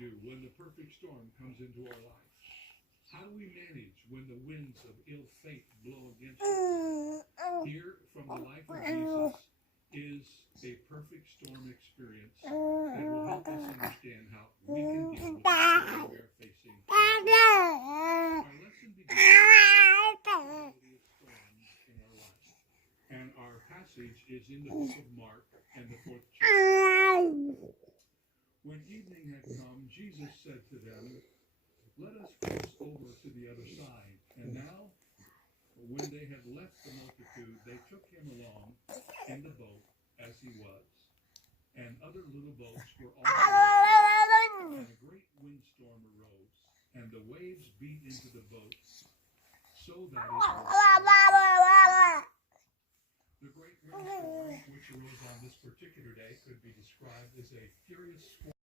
do when the perfect storm comes into our life? How do we manage when the winds of ill fate blow against us? Here, from the life of Jesus, is a perfect storm experience that will help us understand how we can deal with the storm we are facing. Our lesson begins with the possibility of storms in our life. And our passage is in the book of Mark and the 4th chapter. When evening had come, Jesus said to them, "Let us cross over to the other side." And now, when they had left the multitude, they took him along in the boat as he was. And other little boats were also with him. And a great windstorm arose, and the waves beat into the boat, so that it was. The great windstorm which arose on this particular day could be described as a furious storm.